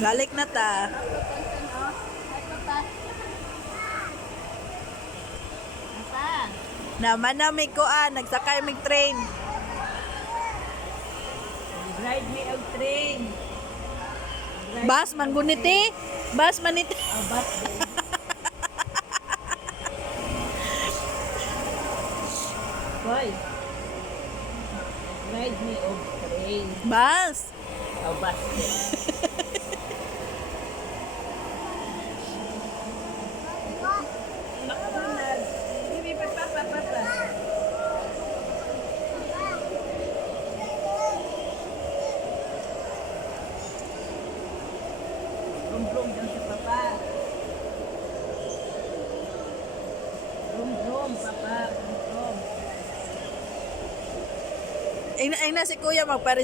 Balik na ta. Naman na may kuan, nagsakay may train. Ride me ang train. Bas man guniti. Bas maniti. Bus din. Boy. Ride me ang train. Bas. Bus din. Nakunag. Hindi papa. Brum dyan sa papa. Brum, papa. Brum. Ay na si kuya magpares.